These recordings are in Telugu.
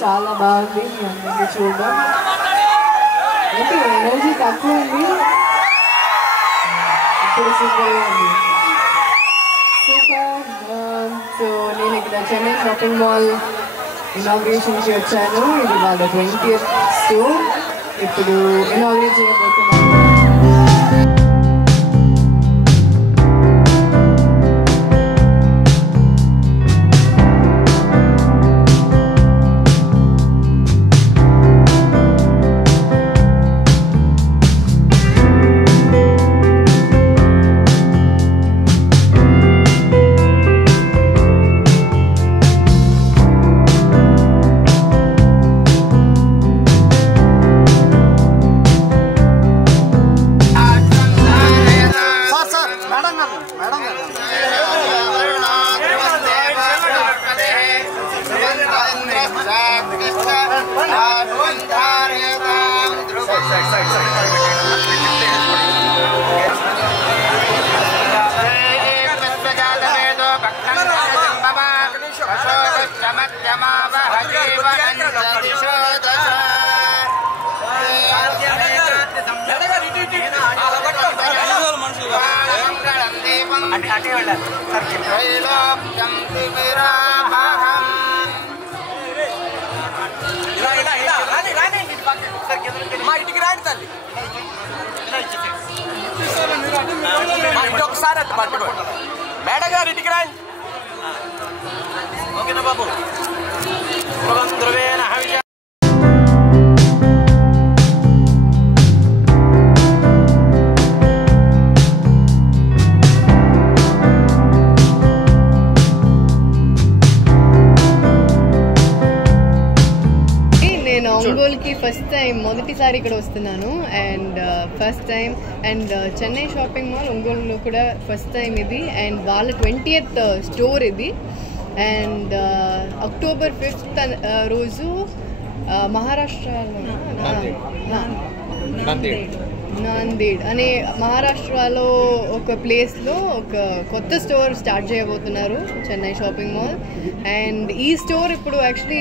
చాలా బాగుంది మీ అందరికీ చూడడం. ఏంటి ఎనర్జీ తక్కువ ఉంది, ఇప్పుడు సూపర్ ఉంది, సూపర్. సో నేను ఇక్కడ చెన్నై షాపింగ్ మాల్ ఇనాగ్రేషన్కి వచ్చాను. ఇది వాళ్ళ 20th స్టోర్. ఇప్పుడు ఇనాగ్రేట్ చేయబోతున్నాను. ఒకసారి అట్టు పట్టుకోండి మేడం గారు, ఇంటికి రండి. ఓకేనా బాబు? నేను ఒంగోలుకి ఫస్ట్ టైం, మొదటిసారి ఇక్కడ వస్తున్నాను. And first time and Chennai shopping mall ఒంగోలులో కూడా ఫస్ట్ టైం ఇది. అండ్ వాళ్ళ 20th స్టోర్ ఇది. అండ్ అక్టోబర్ 5th రోజు మహారాష్ట్రలో నాందేడ్ అనే మహారాష్ట్రలో ఒక ప్లేస్లో ఒక కొత్త స్టోర్ స్టార్ట్ చేయబోతున్నారు, చెన్నై షాపింగ్ మాల్. అండ్ ఈ స్టోర్ ఇప్పుడు actually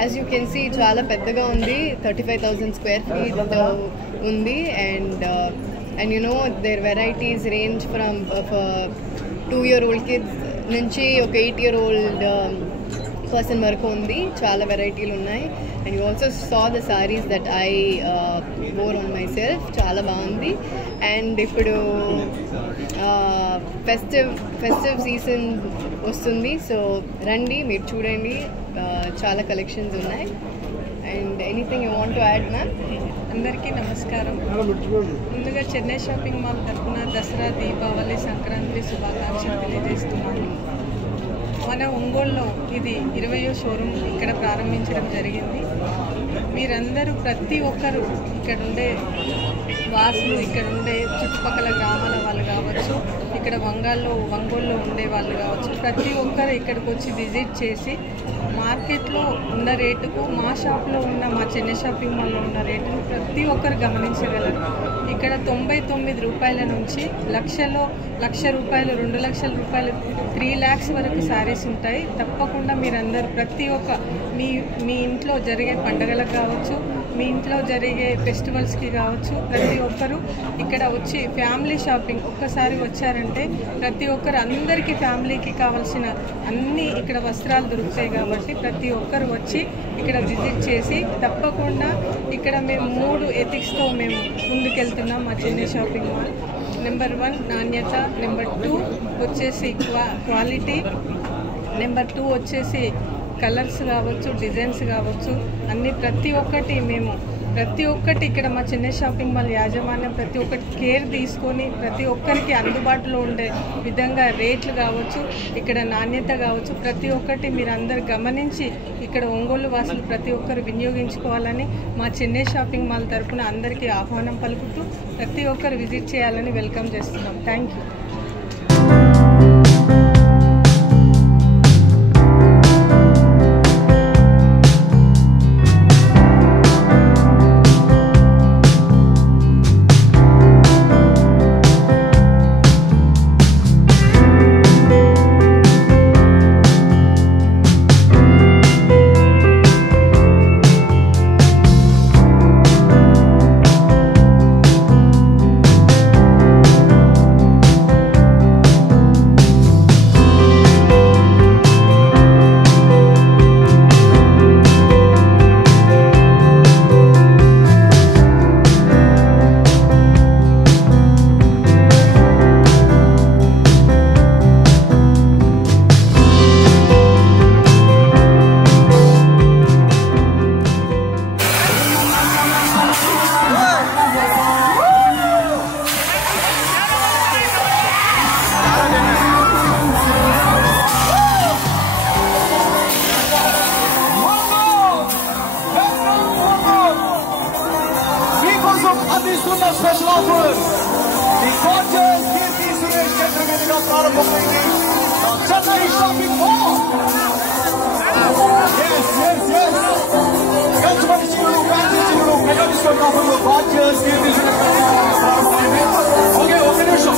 as you can see చాలా పెద్దగా ఉంది, 35,000 స్క్వేర్ ఫీట్ ఉంది. And you know their varieties range from 2-year-old kids నుంచి ఒక 8-year-old పర్సన్ వరకు ఉంది. చాలా వెరైటీలు ఉన్నాయి. And you also saw the saris that I wore on myself. చాలా బాగుంది. అండ్ ఇప్పుడు ఫెస్టివ్ సీజన్ వస్తుంది, సో రండి, మీరు చూడండి, చాలా కలెక్షన్స్ ఉన్నాయి. And anything you want to add ma'am? అందరికీ నమస్కారం. ముందుగా చెన్నై షాపింగ్ మాల్ తరఫున దసరా, దీపావళి, సంక్రాంతి శుభాకాంక్షలు తెలియజేస్తున్నాను. మన ఒంగోలులో ఇది 20వ షోరూమ్ ఇక్కడ ప్రారంభించడం జరిగింది. మీరందరూ ప్రతి ఒక్కరు ఇక్కడ ఉండే వాసులు, ఇక్కడ ఉండే చుట్టుపక్కల గ్రామాల వాళ్ళు కావచ్చు, ఇక్కడ ఒంగోలులో ఉండే వాళ్ళు కావచ్చు, ప్రతి ఒక్కరు ఇక్కడికి వచ్చి విజిట్ చేసి మార్కెట్లో ఉన్న రేటుకు మా షాప్లో ఉన్న, మా చెన్నై షాపింగ్ మాల్లో ఉన్న రేటును ప్రతి ఒక్కరు గమనించగలరు. ఇక్కడ 99 రూపాయల నుంచి లక్ష రూపాయలు, 2 లక్షల రూపాయలు, 3 lakhs వరకు శారీస్ ఉంటాయి. తప్పకుండా మీరందరూ ప్రతి ఒక్క మీ ఇంట్లో జరిగే పండుగలకు కావచ్చు, మీ ఇంట్లో జరిగే ఫెస్టివల్స్కి కావచ్చు, ప్రతి ఒక్కరు ఇక్కడ వచ్చి ఫ్యామిలీ షాపింగ్ ఒక్కసారి వచ్చారంటే ప్రతి ఒక్కరు, అందరికీ ఫ్యామిలీకి కావాల్సిన అన్ని ఇక్కడ వస్త్రాలు దొరుకుతాయి. కాబట్టి ప్రతి ఒక్కరు వచ్చి ఇక్కడ విజిట్ చేసి తప్పకుండా ఇక్కడ మేము 3 ఎథిక్స్తో మేము ముందుకెళ్తున్నాం మా చెన్నై షాపింగ్ మాల్. నెంబర్ 1 నాణ్యత, నెంబర్ 2 వచ్చేసి క్వాలిటీ, నెంబర్ 2 వచ్చేసి కలర్స్ కావచ్చు, డిజైన్స్ కావచ్చు, అన్నీ ప్రతి ఒక్కటి ఇక్కడ మా చెన్నై షాపింగ్ మాల్ యాజమాన్యం ప్రతి ఒక్కటి కేర్ తీసుకొని ప్రతి ఒక్కరికి అందుబాటులో ఉండే విధంగా రేట్లు కావచ్చు, ఇక్కడ నాణ్యత కావచ్చు, ప్రతి ఒక్కటి మీరు అందరు గమనించి ఇక్కడ ఒంగోలు వాసులు ప్రతి ఒక్కరు వినియోగించుకోవాలని మా చెన్నై షాపింగ్ మాల్ తరఫున అందరికీ ఆహ్వానం పలుకుతూ ప్రతి ఒక్కరు విజిట్ చేయాలని వెల్కమ్ చేస్తున్నాం. Thank you. వస్తున్న special offer the gorgeous Keerthy Suresh చంద్ర మీదుగా ప్రారంభమైంది చెన్నై షాపింగ్ మాల్. కంచు మనిషిలు ఫ్యాన్సీలు మెగా డిస్కౌంట్ ఆఫర్లు గార్జియస్ కీర్తి సురేష్ ప్రారంభమైంది. ఓకే, ఒక నిమిషం.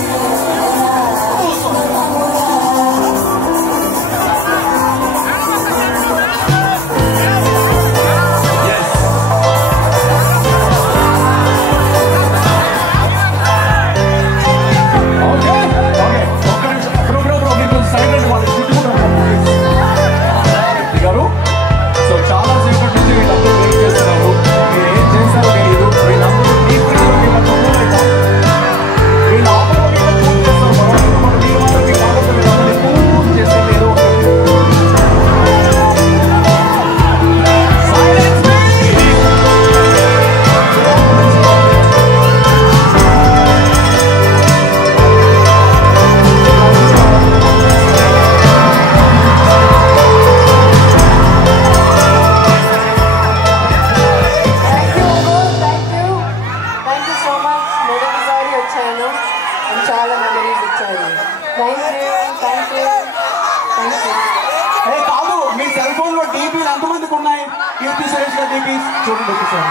చాలా మెమరీస్ ఇచ్చారు. కాదు, మీ సెల్ ఫోన్ లో డీపీలు ఎంతమందికి ఉన్నాయి? కీర్తి సురేష్ గారు డీపీస్ చూడండి ఒకసారి.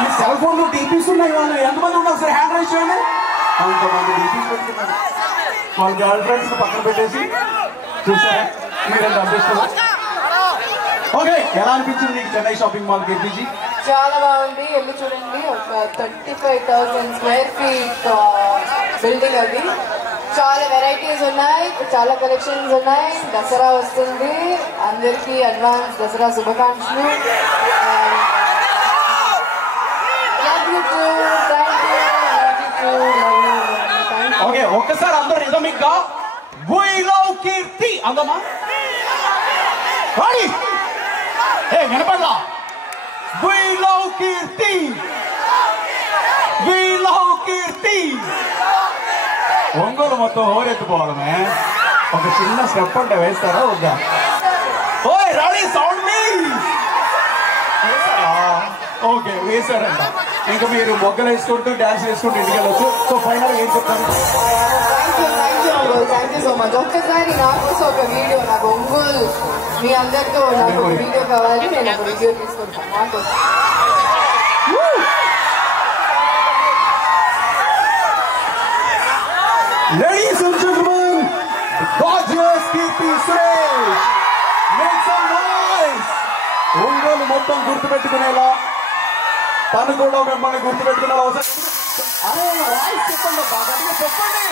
మీ సెల్ ఫోన్ లో డీపీస్ ఉన్నాయి, వాళ్ళు ఎంతమంది ఉన్నారు సార్? హ్యాండ్ రైజ్ చేయండి. అంతమంది డీపీస్ పెట్టుకున్నారు. వాళ్ళ గర్ల్ ఫ్రెండ్స్ పక్కన పెట్టేసి చూసారా మీరంత అదృష్టం. ఓకే, ఎలా అనిపించింది మీకు చెన్నై షాపింగ్ మాల్ కీర్తిజీ? చాలా బాగుంది. వెళ్ళి చూడండి. ఒక 35,000 స్క్వేర్ ఫీట్ బిల్డింగ్ అది. చాలా వెరైటీస్ ఉన్నాయి, చాలా కలెక్షన్స్ ఉన్నాయి. దసరా వస్తుంది, అందరికీ అడ్వాన్స్ దసరా శుభాకాంక్షలు. ఓకే, ఒక్కసారి అందరూ రిథమిక్ గా వి లవ్ కీర్తి అందమా? వినపడలా? We love Keerthi, we love Keerthi. Ongole మొత్తం హోరెత్తిపోవడమే. ఒక చిన్న స్టెప్ అంటే వేస్తారా వద్దా? ఓయ్ రెడీ, సౌండ్ మీ. ఓకే, వేశారంట. ఇంకా మీరు మొగ్గలు వేసుకుంటూ డాన్స్ వేసుకుంటూ ఇంటికి వెళ్ళొచ్చు. సో ఫైనల్ ఏం చెప్తాను? Thank you so much. ఒక్కసారి నాకోసం ఒక వీడియో, నాకు ఒంగోలు మీ అందరితో నాకు ఒక వీడియో కావాలి. నేను ఒక వీడియో తీసుకుంటాను నాకోసం. Ladies and gentlemen, gorgeous Kirti Suresh, make some noise. Ongole మొత్తం గుర్తుపెట్టుకునేలా, తను కూడా మిమ్మల్ని గుర్తుపెట్టుకునేలా. అరే వాయిస్ చెప్పండి, బాగా చెప్పండి.